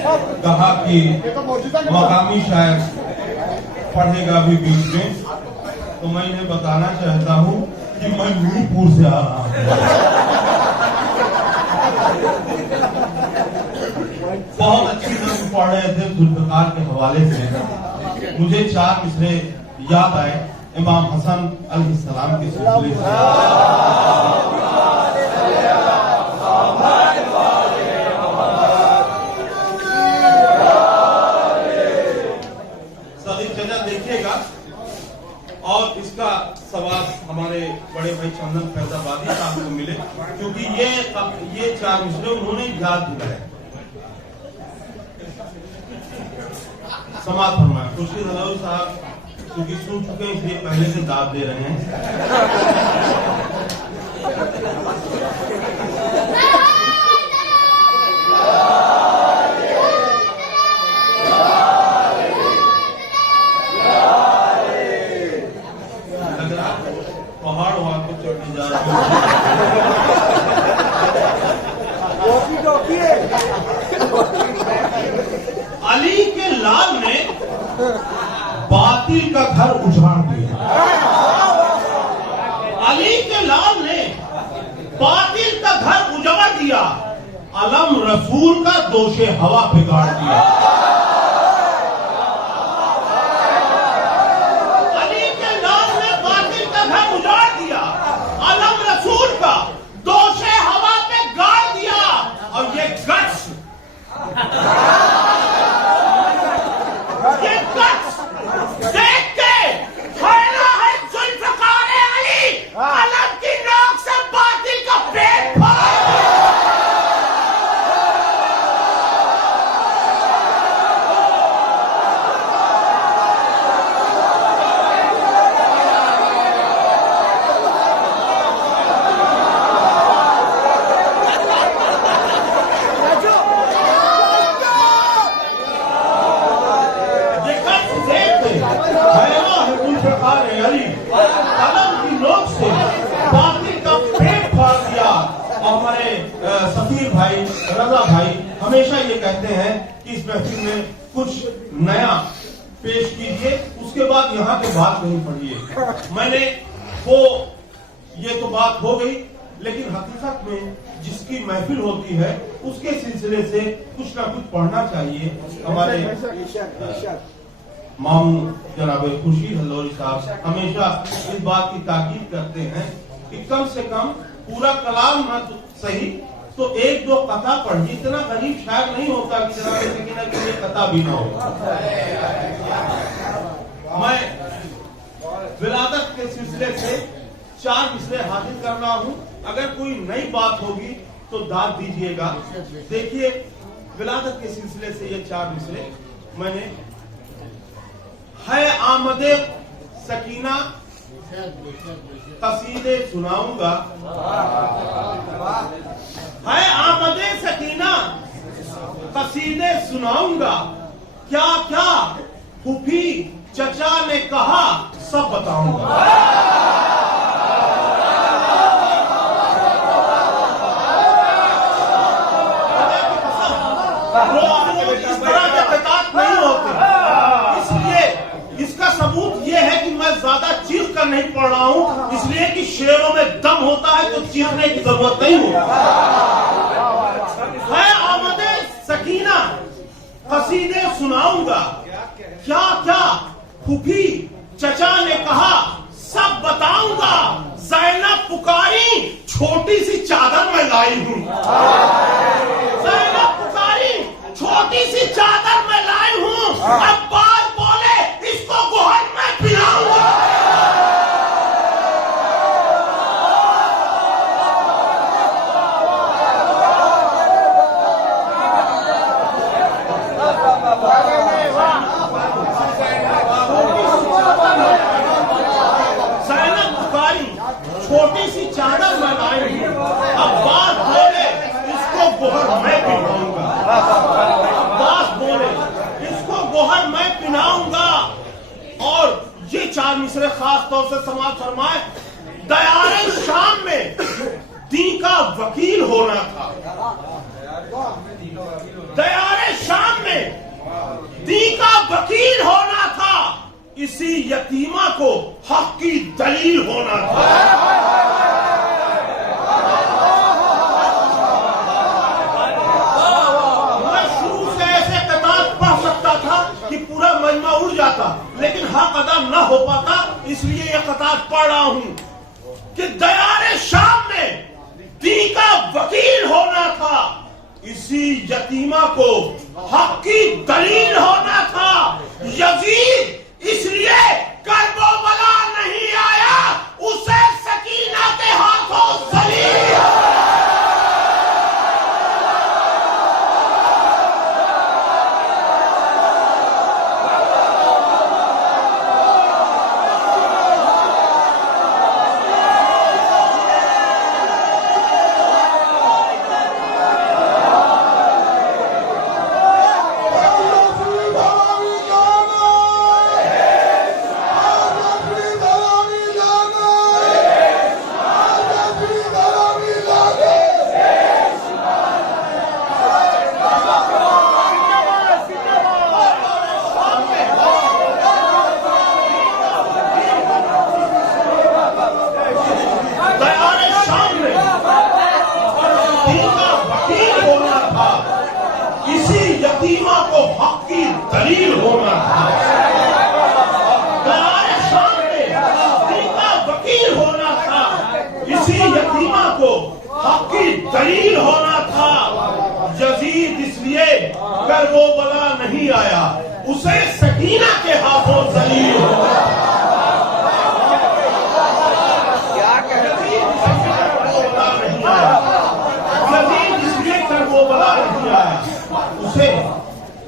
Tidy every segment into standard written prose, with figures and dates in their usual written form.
कहा कि मकामी शायर पढ़ेगा भी बीच में, तो मैं इन्हें बताना चाहता हूँ कि मैं मीरपुर से आ रहा हूँ। बहुत अच्छी नज़्म पढ़ रहे थे जुल्फ़िकार के हवाले से। मुझे 4 मिसरे याद आए इमाम हसन अलैहिस्सलाम के सिलसिले से। देखिएगा और इसका सवाल हमारे बड़े भाई चंदन फैजाबादी साहब को मिले, क्योंकि ये 4 मिसरे उन्होंने याद दिलाया। समाज फरमाया खुर्शीद हलौरी साहब, क्योंकि सुन चुके हैं इसलिए पहले से दाद दे रहे हैं। पहाड़ वहां को चढ़ने जा रहा अली के लाल ने बातिल का घर उजाड़ दिया। अली के लाल ने बातिल का घर उजाड़ दिया, अलम रसूल का दोषे हवा बिगाड़ दिया। अली के लाल ने बातिल का घर उजाड़ दिया, अलम रसूल का दोषे हवा पे गाड़ दिया। और ये गट्स देख के फैला है जुल्फ़िकार अली, अलम की नोक से बातिल का पेट फाड़। अली कलम की नोक से बातिल का पेट फाड़ दिया। और हमारे सफीर भाई रजा भाई हमेशा ये कहते हैं कि इस महफिल में कुछ नया पेश कीजिए, उसके बाद यहाँ के बात नहीं पढ़िए। मैंने वो ये तो बात हो गई, लेकिन हकीकत में जिसकी महफिल होती है उसके सिलसिले से कुछ ना कुछ पढ़ना चाहिए। हमारे मामू जनाब खुर्शीद हलौरी साहब हमेशा इस बात की ताकीद करते हैं कि कम से कम पूरा कलाम ना तो सही तो 1-2 कथा पढ़िए। इतना गरीब शायर नहीं होता कि जनाब सकीना के लिए कथा भी ना हो। मैं विलादत के सिलसिले से 4 मिसरे हासिल कर रहा हूँ। अगर कोई नई बात होगी तो दाद दीजिएगा। देखिए विलादत के सिलसिले से ये 4 मिसरे मैंने है आमदे सकीना कसीदे सुनाऊंगा। है आमदे सकीना कसीदे सुनाऊंगा, क्या क्या फूफी चचा ने कहा सब बताऊंगा। इस तरह के खिताब नहीं होते, इसलिए इसका सबूत ये है कि मैं ज्यादा चीख कर नहीं पढ़ रहा हूँ, इसलिए कि शेरों में दम होता है तो चीखने की जरूरत नहीं होती। है आमदे सकीना कसीदे सुनाऊंगा, क्या क्या फूफी चचा ने कहा सब बताऊंगा। ज़ैनब पुकारी छोटी सी चादर में लाई हूँ। ज़ैनब पुकारी छोटी सी चादर में लाई हूँ। अब्बास बोले इसको गोहर में पिलाऊंगा। ज़ैनब पुकारी छोटी सी चादर में लाई हूँ। अब्बास बोले इसको गोहर में पिलाऊंगा। अब्बास बोले इसको गोहर में पिलाऊंगा। और ये 4 मिसरे खास तौर से समाज फरमाए। दयारे शाम में दी का वकील होना था। दयारे शाम दी का वकील होना था, इसी यतीमा को हक की दलील होना था। मैं शुरू से ऐसे किताब पढ़ सकता था कि पूरा मजमा उड़ जाता, लेकिन हक अदा न हो पाता, इसलिए यह किताब पढ़ रहा हूं कि दयारे शाम में दी का वकील होना था, इसी यतीमा को हक की दलील होना था। यजीद इसलिए कर्बला नहीं आया, उसे सकीना के हाथों जलील। यतीमा को हक की दलील होना था, दयारे शाम में दी का वकील होना था, इसी यतीमा को हक की दलील होना था। यजीद इसलिए कर्बला नहीं आया, उसे सकीना के हाथों जलील होना था। यजीद इसलिए कर्बला नहीं आया, उसे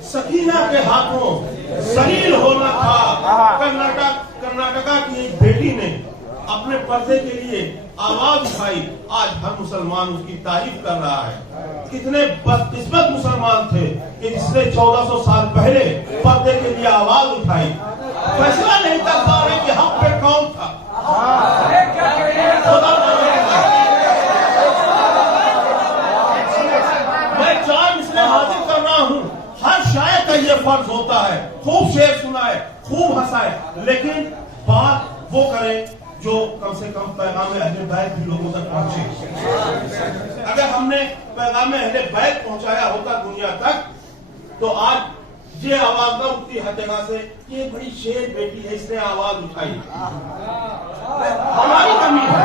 सकीना के हाथों जलील होना था। कर्नाटका की एक बेटी ने अपने पर्दे के लिए आवाज उठाई, आज हर मुसलमान उसकी तारीफ कर रहा है। कितने बदकिस्मत मुसलमान थे कि जिसने 1400 साल पहले पर्दे के लिए आवाज उठाई। फैसला नहीं कर पा रहे कि हक पे कौन था। मैं 4 मिसरे हाजिर कर रहा हूँ। हर शायर का ये फर्ज होता है, खूब शेर सुनाए, खूब हंसाए, लेकिन बात वो करे जो कम से कम पैगाम अहले बैत भी लोगों तक पहुंचे। अगर हमने पैगाम अहले बैत पहुंचाया होता दुनिया तक, तो आज ये आवाज न उठती हर जगह से, ये बड़ी शेर बेटी है, इसने आवाज उठाई। हमारी कमी है।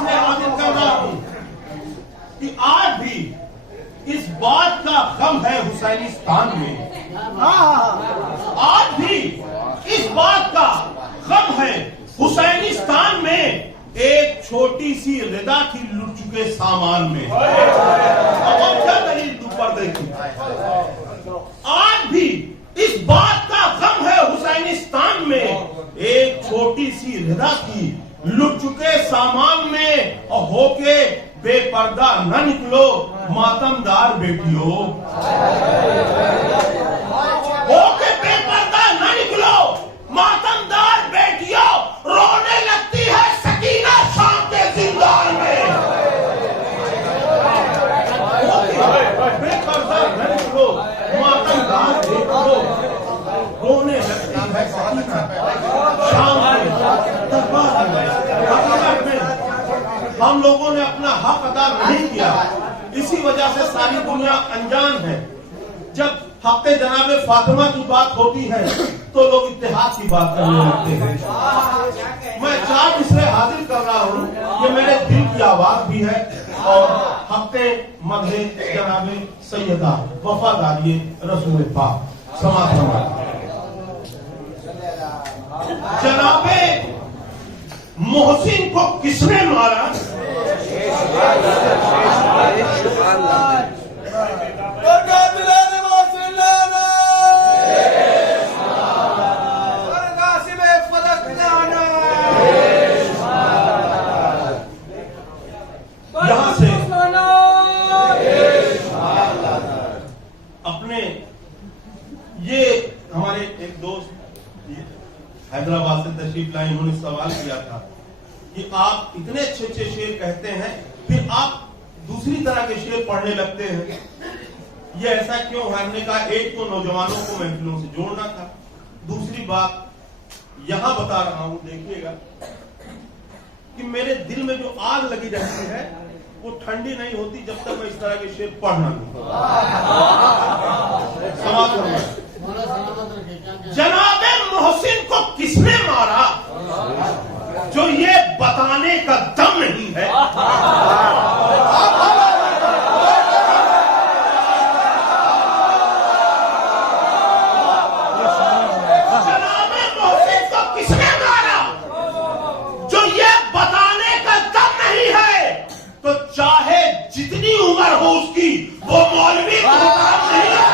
मैं हाजिर कर रहा हूं कि आज भी इस बात का गम है हुसैनिस्तान में। आज भी इस बात का गम है हुसैनिस्तान में। एक छोटी सी रिदा थी लुट चुके सामान में। अब क्या दलील ऊपर देखी। आज भी इस बात का गम है हुसैनिस्तान में। एक छोटी सी रिदा थी लुट चुके सामान में, और होके बेपर्दा न निकलो मातमदार बेटियों। होके बेपर्दा न निकलो मातमदार बेटियों। रोने लगती है सकीना शाम के जिंदान में। बेपर्दा न निकलो मातमदार बेटियों। रोने लगती है सकीना शाम के। हम लोगों ने अपना हक अदा नहीं किया, इसी वजह से सारी दुनिया अनजान है। जब हक़े जनाबे फातिमा की बात होती है तो लोग इत्तेहाद की बात करने लगते हैं। मैं 4 मिसरे हाजिर कर रहा हूँ, ये मेरे दिल की आवाज भी है, और हक़े मदहे जनाबे सैयदा वफादारी रसूल पाक समाप्त फरमाएं। जनाबे मोहसिन को किसने मारा? यहां से अपने ये हमारे एक दोस्त हैदराबाद से तशरीफ लाए, उन्होंने सवाल किया था कि आप इतने अच्छे अच्छे शेर कहते हैं, फिर आप दूसरी तरह के शेर पढ़ने लगते हैं। ये ऐसा क्यों है? हमने कहा एक तो नौजवानों को महफिलों से जोड़ना था, दूसरी बात यहां बता रहा हूं, देखिएगा कि मेरे दिल में जो आग लगी रहती है वो ठंडी नहीं होती जब तक मैं इस तरह के शेर पढ़ ना लूं। जनाबे मोहसिन को किसने मारा जो ये बताने का दम नहीं है? जनाबे मोहसिन को किसने मारा जो ये बताने का दम नहीं है? तो चाहे जितनी उम्र हो उसकी, वो मौलवी मोहतरम नहीं है।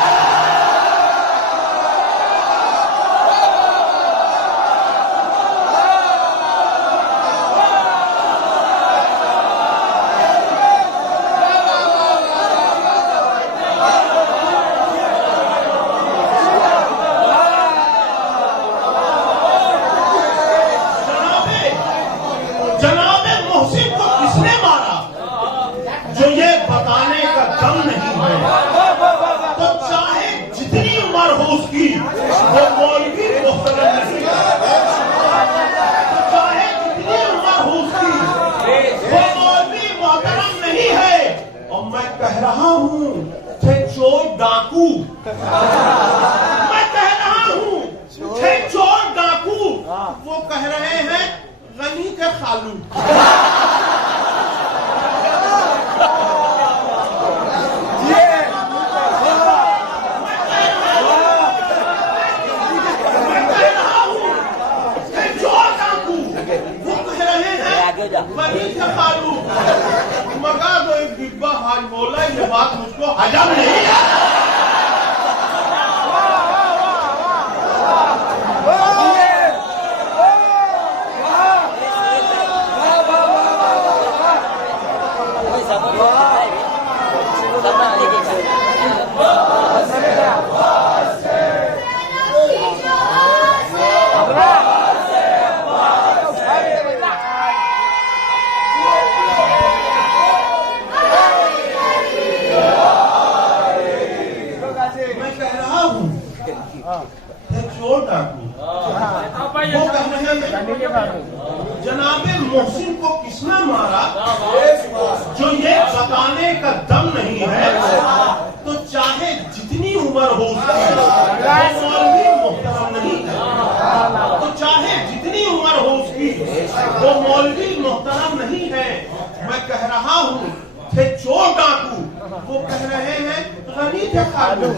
उसकी वो मौलवी मोहतरम नहीं है। चाहे जितनी उम्र हो उसकी, वो मौलवी मोहतरम नहीं है। और मैं कह रहा हूं थे चोर डाकू, मैं कह रहा हूं थे चोर डाकू, वो कह रहे हैं गनी के खालू। मगा दो एक डिब्बा हाजमोला, ये बात मुझको हजम नहीं है। जनाबे मोहसिन को किसने मारा जो ये बताने का दम नहीं है? तो चाहे जितनी उम्र हो उसकी, वो मौलवी मोहतरम नहीं है। तो चाहे जितनी उम्र हो उसकी, वो मौलवी मोहतरम नहीं है। मैं कह रहा हूँ थे चोर डाकू, वो कह रहे हैं गनी के खालू।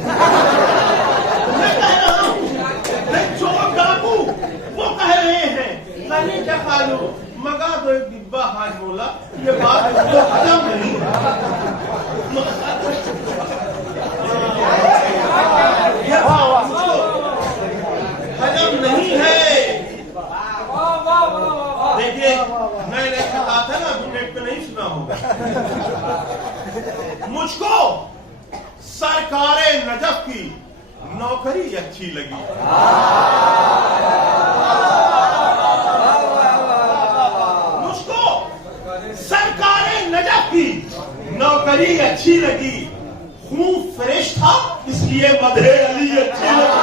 मैं कह रहा हूँ थे चोर डाकू, वो कह रहे हैं गनी के खालू। मगा दो एक डिब्बा हाजमोला, ये बात तो हजम नहीं है। हजम नहीं है। देखिए मैंने कहा था ना, अभी नेट पे नहीं सुना होगा। मुझको सरकारे नजफ की नौकरी अच्छी लगी। सरकारे नजफ की नौकरी अच्छी लगी। खून फ्रेश था इसलिए मदहे अली अच्छी लगी।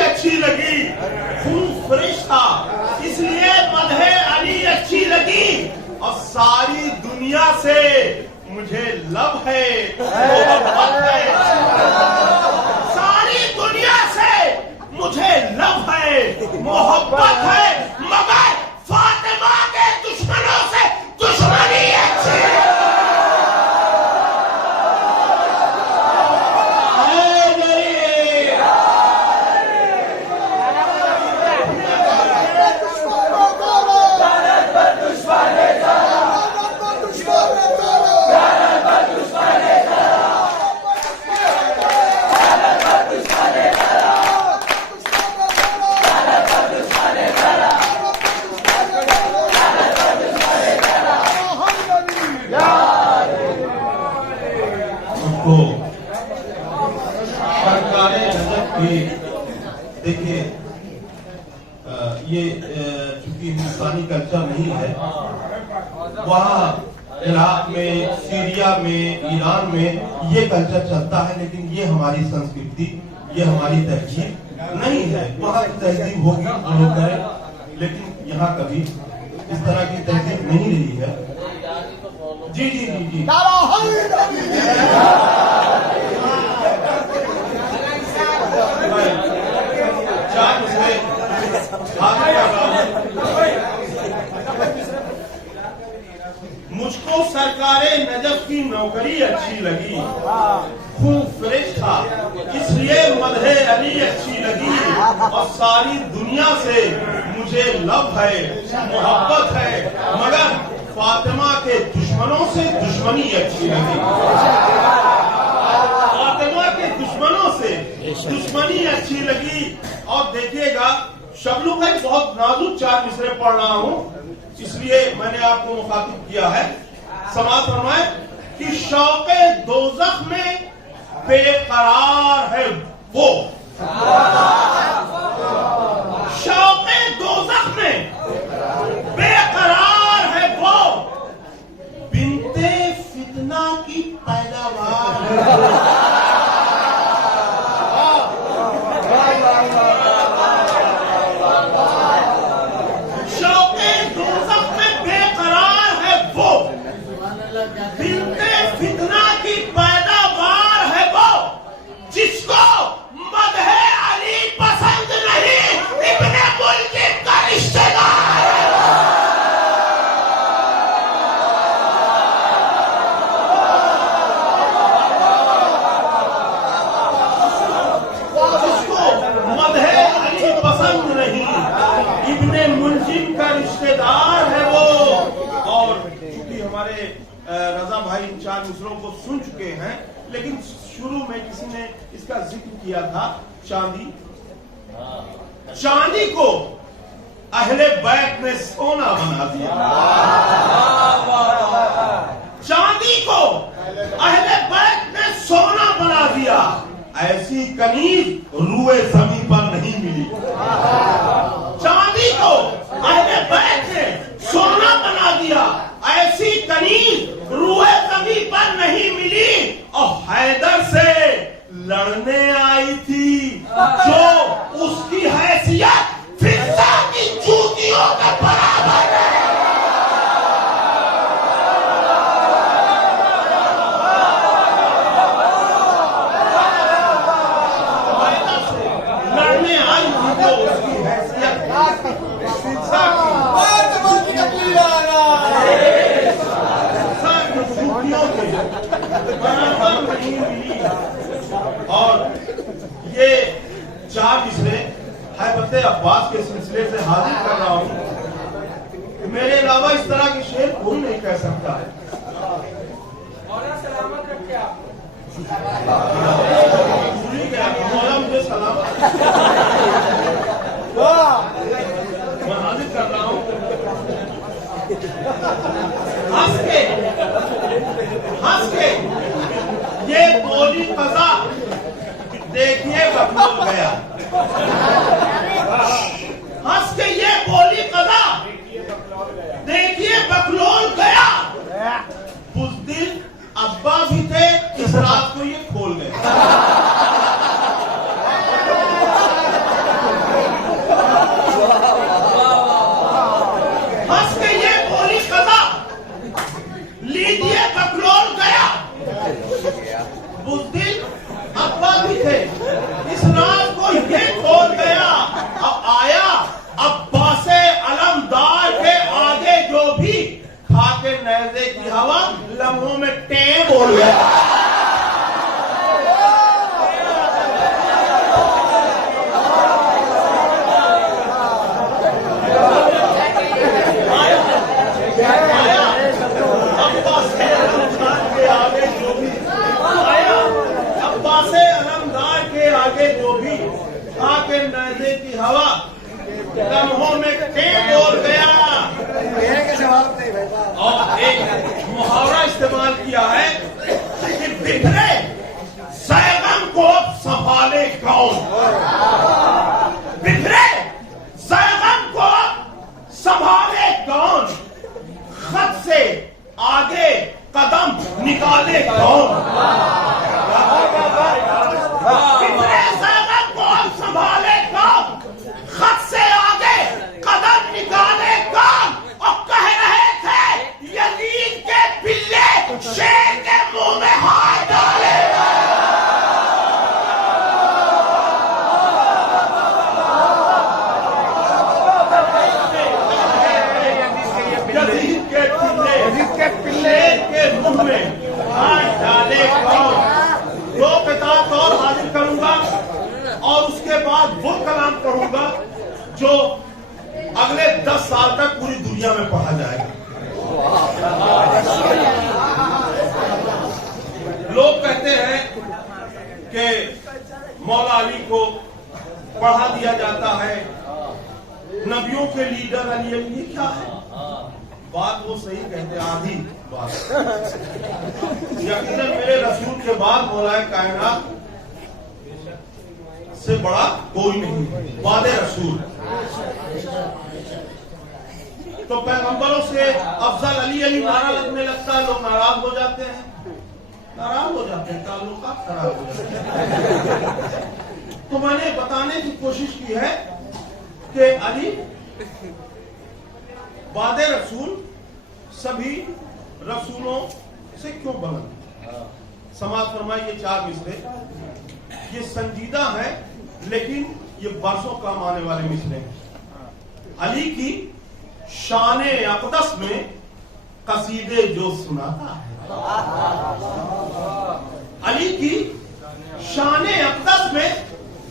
अच्छी लगी, खून फ्रेश था इसलिए मदहे अली अच्छी लगी। और सारी दुनिया से मुझे लव है, मोहब्बत है। सारी दुनिया से मुझे लव है, मोहब्बत है, मगर फातिमा के दुश्मनों से दुश्मनी अच्छी है। चूंकि हिंदुस्तानी कल्चर नहीं है, वहाँ इराक में, सीरिया में, ईरान में ये कल्चर चलता है, लेकिन ये हमारी संस्कृति, ये हमारी तहजीब नहीं है। वहाँ की तहजीब होगी जो लोग करें, लेकिन यहाँ कभी इस तरह की तहजीब नहीं रही है। जी जी जी जी मुझको सरकारे नजफ की नौकरी अच्छी लगी, खूब फ्रेश था इसलिए मदहे अली अच्छी लगी, और सारी दुनिया से मुझे लव है, मोहब्बत है, मगर फातिमा के दुश्मनों से दुश्मनी अच्छी लगी। फातिमा के दुश्मनों से दुश्मनी अच्छी लगी। और देखिएगा शबलू भाई, बहुत नाजुक 4 मिसरे पढ़ रहा हूँ, इसलिए मैंने आपको मुखातिब किया है। समाज फरमाए कि शौक़े दोज़ख में बेकरार है वो, शौक़े दोज़ख में बेकरार है वो, बिन्ते फितना की पैदावार है। रजा भाई इन 4 मिसरों को सुन चुके हैं, लेकिन शुरू में किसी ने इसका जिक्र किया था, चांदी। चांदी को अहले बैत ने सोना बना दिया, चांदी को अहले बैत ने सोना बना दिया। ऐसी कनीज रूए जमीन पर नहीं मिली। चांदी को अहले बैत ने सोना बना दिया, ऐसी कनीज रूए जमीन पर नहीं मिली। और हैदर से लड़ने आई थी जो उसकी हैसियत फिजा की जूतियों के बराबर है। लड़ने आई थी जो उसकी हैसियत फिजा बराबर नहीं मिली। और ये 4 मिसरे हैबते अब्बास के सिलसिले से हाजिर कर रहा हूँ। मेरे अलावा इस तरह के शेर कोई नहीं कह सकता है। मौला मुझे सलामत, मैं हाजिर कर रहा हूँ। हंस के ये बोली कज़ा, देखिए बकलोल गया। हंस के ये बोली कज़ा, देखिए बकलोल गया। बुज़दिल अब्बा भी थे, इस रात को ये खोल गए। हंस के ये बोली कज़ा, लीजिए बकलोल गया। बुज़दिल अब्बा भी थे, इस रात को ये खोल गया। अब आया अब्बासे अलमदार के आगे जो भी खाके नैज़े की हवा लम्हों में टें बोल गया। नैज़े की हवा लम्हों में टें बोल गया। और एक मुहावरा इस्तेमाल किया है कि संभाले कौन, खत से आगे कदम निकाले कौन। इतने ज्यादा कौन संभाले कौन, खत से आगे कदम निकाले कौन। और कह रहे थे यजीद के पिल्ले शेर के मुंह में हाथ डाले। यजीद के पिल्ले के मुंह में हाथ डाले कौन। दो किताब और हाजिर करूंगा और उसके बाद वो कलाम करूंगा जो अगले 10 साल तक पूरी दुनिया में पढ़ा जाएगा। लोग कहते हैं कि मौला अली को पढ़ा दिया जाता है, नबियों के लीडर अली। ये क्या है? बात वो सही कहते हैं, आधी बात। यकीनन मेरे रसूल के बाद मौलाए कायनात से बड़ा कोई नहीं, वादे रसूल। तो पैगंबरों से अफजल अली अली नारा लगने लगता है, लोग नाराज हो जाते हैं, ताल्लुकात खराब हो जाते हैं। तो मैंने बताने की कोशिश की है कि अली वादे रसूल सभी रसूलों से क्यों बुलंद। समाज फरमाई ये 4 मिसरे, ये संजीदा है लेकिन ये बरसों काम आने वाले मिसरे हैं। अली की शान अक़दस में कसीदे जो सुनाता है, अली की शान अक़दस में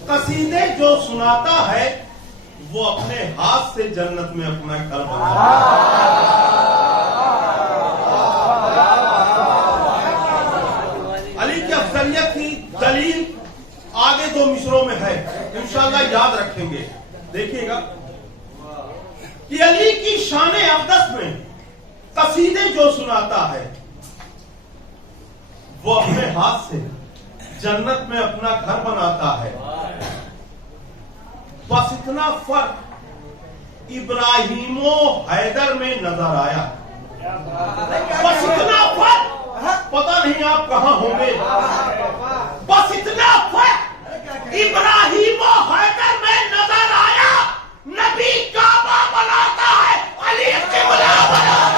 कसीदे जो सुनाता है, वो अपने हाथ से जन्नत में अपना घर बनाता। अली की अफजलियत की दलील आगे 2 मिसरों में है, इंशाअल्लाह याद रखेंगे। देखिएगा कि अली की शान अक़दस में कसीदे जो सुनाता है, वो अपने हाथ से जन्नत में अपना घर बनाता है। बस इतना फर्क इब्राहिमो हैदर में नजर आया। बस इतना फर्क, पता नहीं आप कहां होंगे। बस इतना फर्क इब्राहिमो हैदर में नजर आया। नबी काबा बनाता है, अली किबला बनाता है।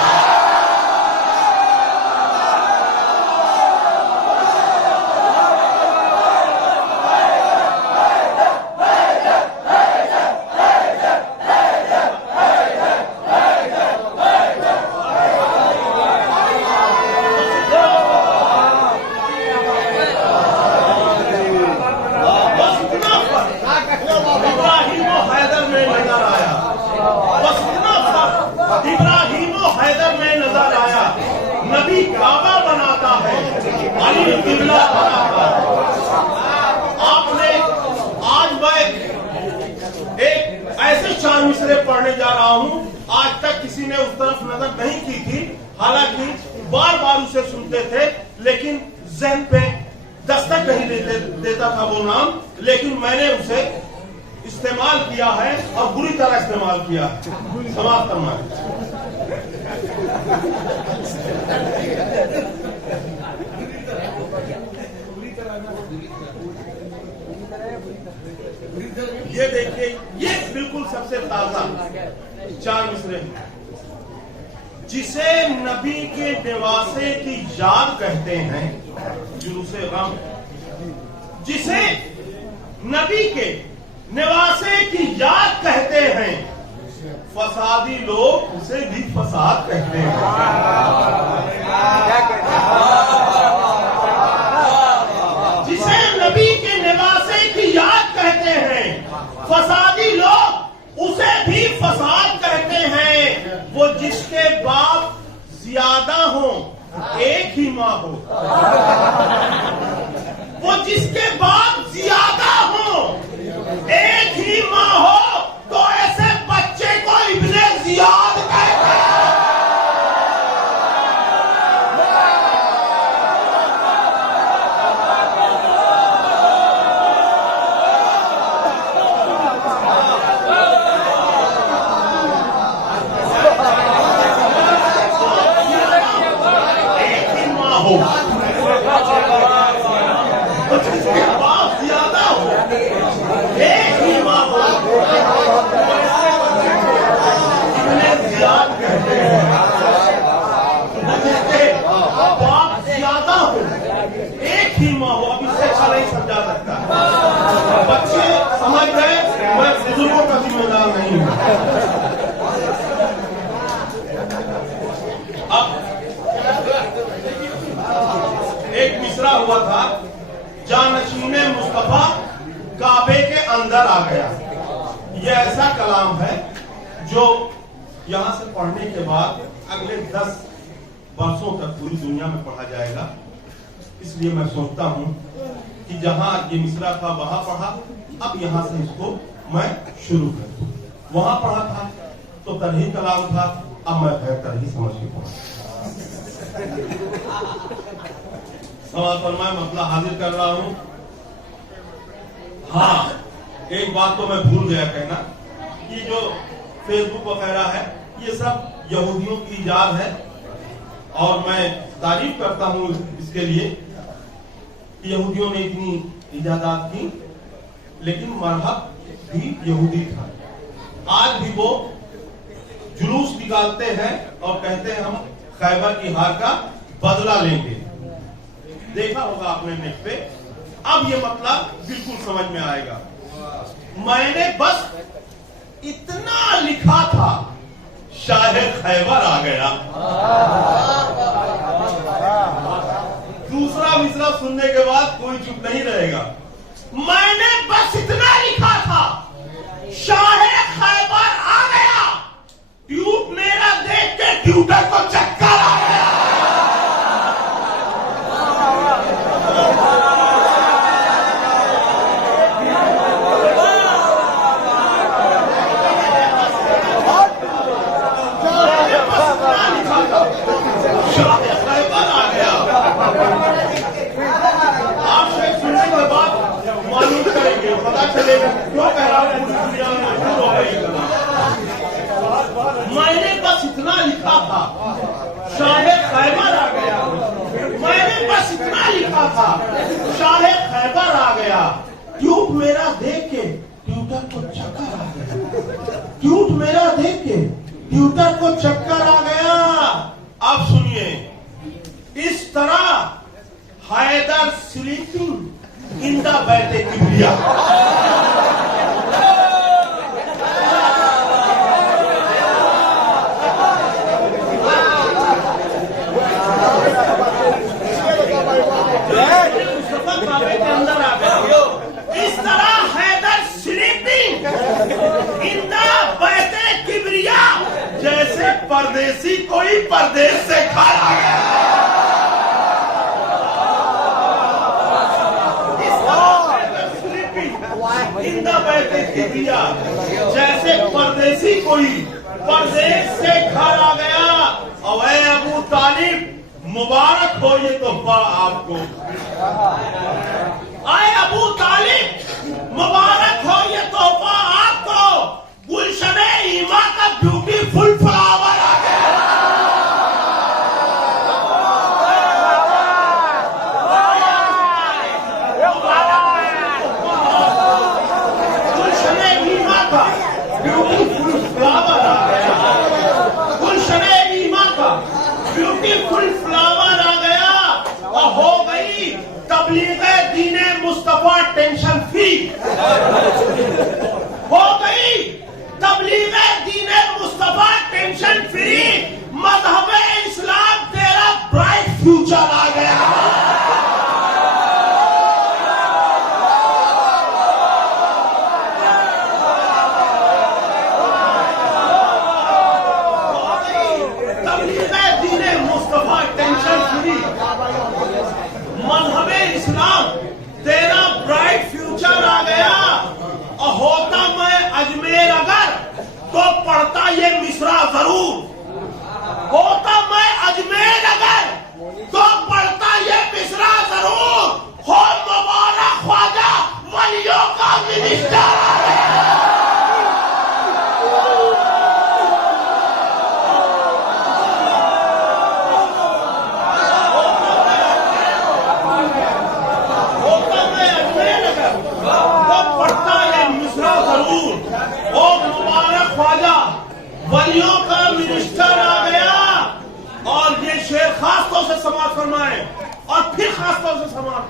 नबी काबा बनाता है, अली किबला बनाता है। आपने आज मैं एक ऐसे 4 मिसरे पढ़ने जा रहा हूं, आज तक किसी ने उस तरफ नजर नहीं की थी। हालांकि बार बार उसे सुनते थे लेकिन ज़हन पे दस्तक नहीं देता था वो नाम, लेकिन मैंने उसे इस्तेमाल किया है और बुरी तरह इस्तेमाल किया है। समाप्त करना ये देखिए, ये बिल्कुल सबसे ताजा 4 मिसरे, जिसे नबी के निवासे की याद कहते हैं, जुलूसे गम। जिसे नबी के निवासे की याद कहते हैं, फसादी लोग उसे भी फसाद कहते हैं। जिसे नबी के निवासे की याद कहते हैं, फसादी लोग उसे भी फसाद कहते हैं। वो जिसके बाप ज्यादा हो, एक ही माँ हो। वो जिसके बाप ज्यादा हो, एक ही माँ हो, तो ऐसे बच्चे को इब्ने जियाद कहते हैं। बच्चे समझ गए, मैं बुजुर्गों का जिम्मेदार नहीं हूं। अब एक मिसरा हुआ था, जानशीने मुस्तफा काबे के अंदर आ गया। यह ऐसा कलाम है जो यहां से पढ़ने के बाद अगले 10 वर्षों तक पूरी दुनिया में पढ़ा जाएगा। इसलिए मैं सोचता हूं कि जहां ये मिसरा था वहां पढ़ा, अब यहां से इसको मैं शुरू कर दूं। वहां पढ़ा था तो तरही कलाम था, अब मैं गैर तरही समझ के पढ़ा। सवाल फरमाए, मतलब हाजिर कर रहा हूं। हाँ, एक बात तो मैं भूल गया कहना कि जो फेसबुक वगैरह है ये सब यहूदियों की इजाद है, और मैं तारीफ करता हूं इसके लिए कि यहूदियों ने इतनी इजादात की, लेकिन मरहब भी यहूदी था। आज भी वो जुलूस निकालते हैं और कहते हैं हम खैबर की हार का बदला लेंगे। देखा होगा आपने नेट पे। अब ये मतलब बिल्कुल समझ में आएगा। मैंने बस इतना लिखा था, शाहे खैबर आ गया। दूसरा मिसरा सुनने के बाद कोई चुप नहीं रहेगा। मैंने बस इतना लिखा था, शाहे खैबर आ गया। ट्यूब मेरा देख के ट्यूटर को चक्कर आ गया। मैंने बस इतना लिखा था, शाहे खैबर आ गया। मैंने बस इतना लिखा था, शाहे खैबर आ गया। ट्यूब मेरा देख के ट्यूटर को चक्कर आ गया। ट्यूब मेरा देख के ट्यूटर को चक्कर आ गया। अब सुनिए, इस तरह हैदर स्लीपिंग इन द बैठे किबरिया। इस तरह हैदर स्लीपिंग इन द बैठे किबरिया, जैसे परदेसी कोई परदेश से घर आ गया। जैसे परदेसी कोई परदेश से घर आ गया। और अबू तालिब, मुबारक हो ये तोहफा आपको। आए अबू तालिब, मुबारक हो ये तोहफा आपको। गुलशने ईमा का ब्यूटीफुल फ्लावर आ गया। गुलशने ईमा का ब्यूटीफुल फ्लावर आ गया। गुलशने ईमा का ब्यूटीफुल फ्लावर आ गया। और हो गई तबलीगे दीने मुस्तफा टेंशन फ्री। हो गई तबलीगे दीने मुस्तफा टेंशन फ्री। मजहबे इस्लाम तेरा ब्राइट फ्यूचर आ गया। तबलीगे दीने मुस्तफा टेंशन फ्री, मजहबे इस्लाम तेरा ब्राइट फ्यूचर आ गया। और होता मैं अजमेर अगर तो पढ़ता ये मिसरा जरूर। होता मैं अजमेर अगर तो पढ़ता ये मिसरा जरूर। हो मुबारक ख्वाजा वलियों का मिनिस्टर आ गया। वलियों का मिनिस्टर आ गया। और ये शेर खास तौर से समाप्त फरमाए, और फिर खास तौर से समाप्त।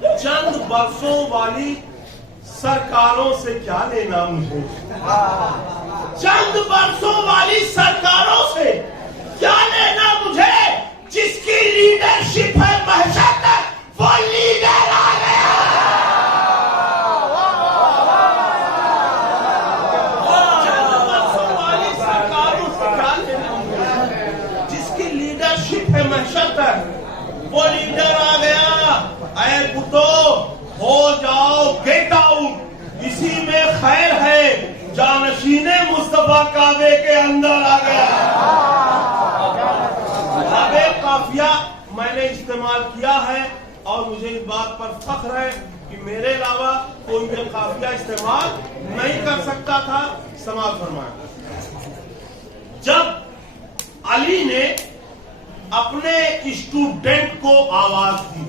चंद बरसों वाली सरकारों से क्या लेना मुझे, चंद बरसों वाली सरकारों से क्या लेना मुझे, जिसकी लीडरशिप है महशर तक वो लीडर आ गया। चंद बरसों वाली सरकारों से क्या लेना मुझे, जिसकी लीडरशिप है महशर तक वो लीडर आ गया। ऐ कुत्तो हो जाओ गेट आउट, इसी में खैर है, जानशीने मुस्तफा काबे के अंदर आ गया। काबे काफिया मैंने इस्तेमाल किया है और मुझे इस बात पर फख्र है कि मेरे अलावा कोई ये काफिया इस्तेमाल नहीं कर सकता था। समाज फरमाया, जब अली ने अपने स्टूडेंट को आवाज दी,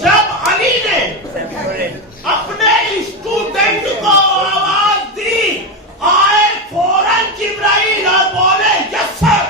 जब अली ने अपने स्टूडेंट को आवाज दी, आए फौरन जिब्राइल और बोले यस सर।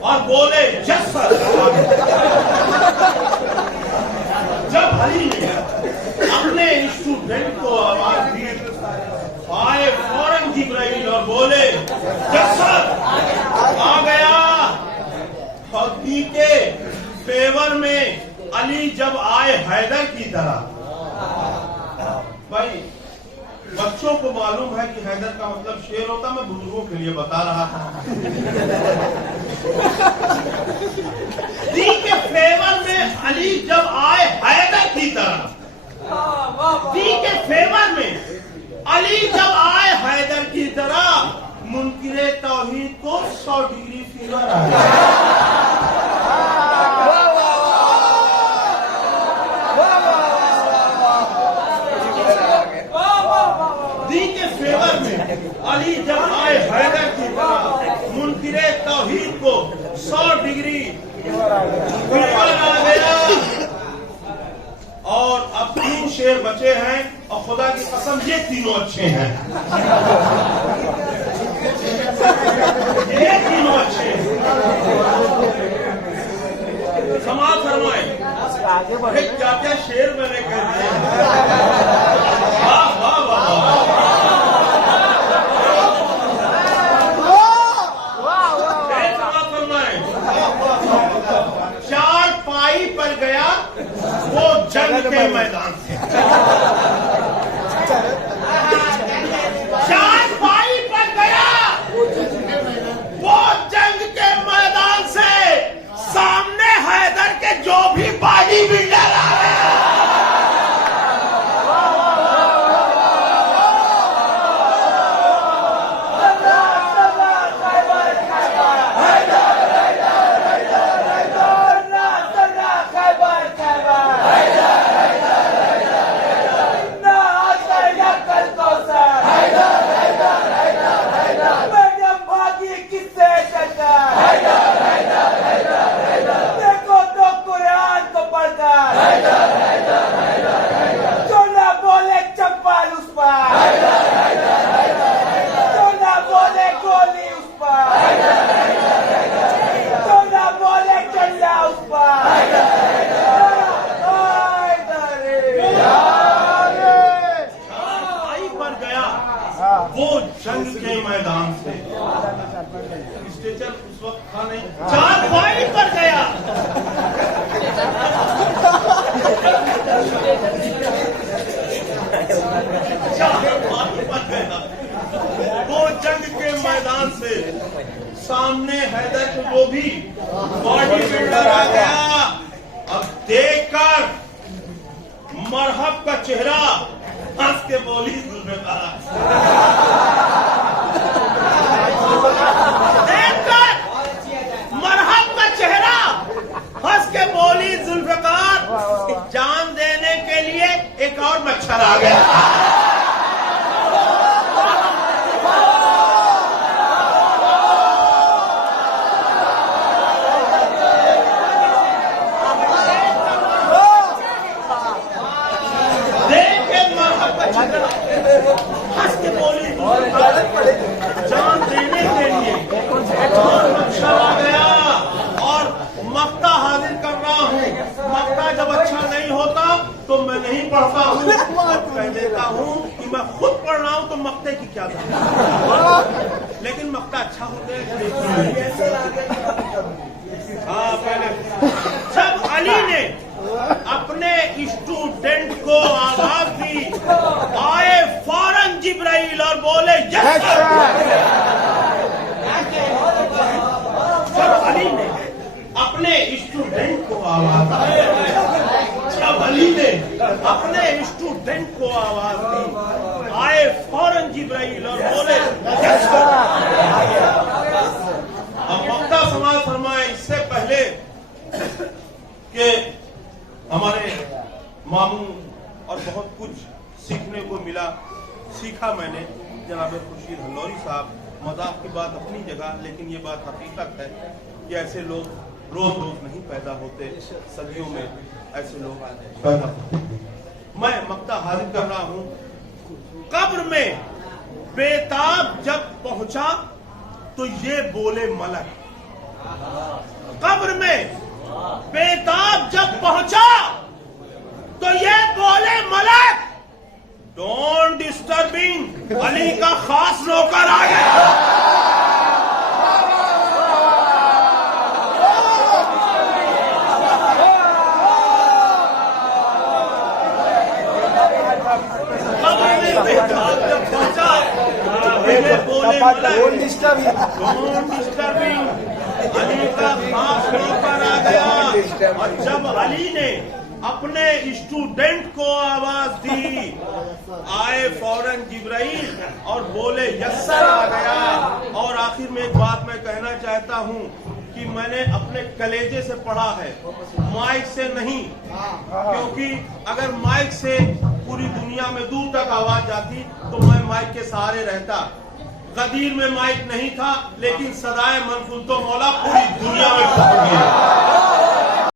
और बोले यस सर। जब अली ने अपने स्टूडेंट को आवाज दी, आए फौरन जिब्राइल और बोले यस सर। आ गया। हदी के फेवर में अली जब आए हैदर की तरह, भाई बच्चों को मालूम है कि हैदर का मतलब शेर होता, मैं बुजुर्गों के लिए बता रहा था। दी के फेवर में अली जब आए हैदर की तरह, दी के फेवर में अली जब आए हैदर की तरह, मुनकिरे तौहीद को 100 डिग्री फीवर आ गया। दी के फेवर में अली जब आए हैदर की तरह, मुनकिरे तौहीद को 100 डिग्री फीवर आ गया। और अब 3 शेर बचे हैं और खुदा की कसम ये तीनों अच्छे हैं, ये तीनों अच्छे हैं। समाज फरमाए क्या क्या शेर मैंने कह दिए। वाह वाह वाह, चार पाई पर गया वो जंग के मैदान से, चार पाई पर गया वो जंग के मैदान से, सामने हैदर के जो भी बॉडी बिल्डर आ रहे हैं। वो जंग के मैदान से, स्टेचर उस वक्त था नहीं, चार पाई पर गया। वो जंग के मैदान से, सामने हैदर के जो भी बॉडी बिल्डर आ गया। अब देखकर मरहब का चेहरा हंस के बोली जुल्फ़िकार, देखकर मरहब एक और मच्छर आ गया। हंस के बोली जान देने के लिए मच्छर आ गया और मक्ता हाजिर कर रहा हूँ। मक्ता जब अच्छा नहीं होता तो मैं नहीं पढ़ता हूँ, कह देता हूँ कि मैं खुद पढ़ रहा हूँ तो मक्ते की क्या जरूरत, लेकिन मक्ता अच्छा हो गया। हाँ, पहले जब अली ने अपने स्टूडेंट को आवाज दी, आए फौरन जिब्राइल और बोले यस सर। जब अली ने अपने स्टूडेंट को आवाज दी, जब अली ने अपने स्टूडेंट को आवाज दी, आए फौरन जिब्राइल और बोले यस सर। अब मक्ता समाज फरमाए, इससे पहले कि हमारे मामू और बहुत कुछ सीखने को मिला, सीखा मैंने। जनाब खुर्शीद हल्लौरी साहब, मजाक की बात अपनी जगह, लेकिन ये बात हकीकत है कि ऐसे लोग रोज रोज नहीं पैदा होते, सदियों में ऐसे लोग पैदा होते। मैं मक्ता हाजिर कर रहा हूँ। कब्र में बेताब जब पहुंचा तो ये बोले मलक, कब्र में बेताब जब पहुंचा तो ये बोले मलक, डोंट डिस्टर्बिंग, अली का खास नौकर आ गया। कब्र में बेताब जब पहुंचा तो ये बोले मलक, डोंट डिस्टर्बिंग, अली का खास नौकर आ गया। और जब अली ने अपने स्टूडेंट को आवाज दी, आए फौरन जिब्राइल और बोले यस्सर आ गया। और आखिर में एक बात मैं कहना चाहता हूँ कि मैंने अपने कलेजे से पढ़ा है, माइक से नहीं, क्योंकि अगर माइक से पूरी दुनिया में दूर तक आवाज जाती तो मैं माइक के सहारे रहता। गदीर में माइक नहीं था, लेकिन सदाए मनकुल तो मौला पूरी दुनिया में पहुंच गया।